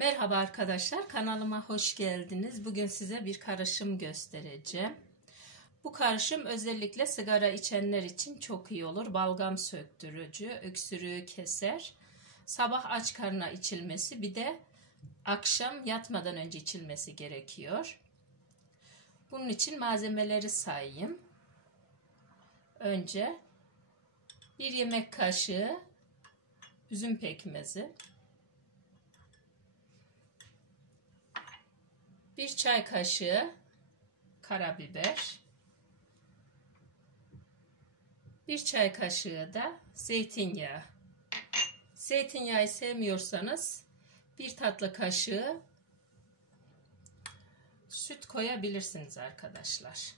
Merhaba arkadaşlar, kanalıma hoş geldiniz. Bugün size bir karışım göstereceğim. Bu karışım özellikle sigara içenler için çok iyi olur. Balgam söktürücü, öksürüğü keser. Sabah aç karnına içilmesi, bir de akşam yatmadan önce içilmesi gerekiyor. Bunun için malzemeleri sayayım. Önce 1 yemek kaşığı üzüm pekmezi, 1 çay kaşığı karabiber, 1 çay kaşığı da zeytinyağı. Zeytinyağı sevmiyorsanız 1 tatlı kaşığı süt koyabilirsiniz arkadaşlar.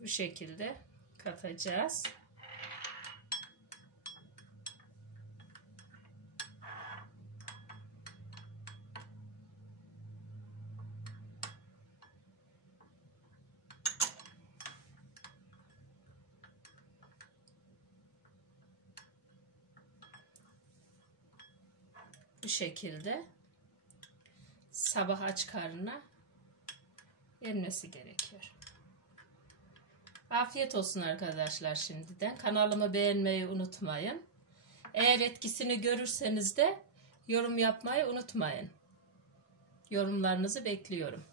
Bu şekilde katacağız. Bu şekilde sabah aç karnına yenmesi gerekiyor. Afiyet olsun arkadaşlar şimdiden. Kanalımı beğenmeyi unutmayın. Eğer etkisini görürseniz de yorum yapmayı unutmayın. Yorumlarınızı bekliyorum.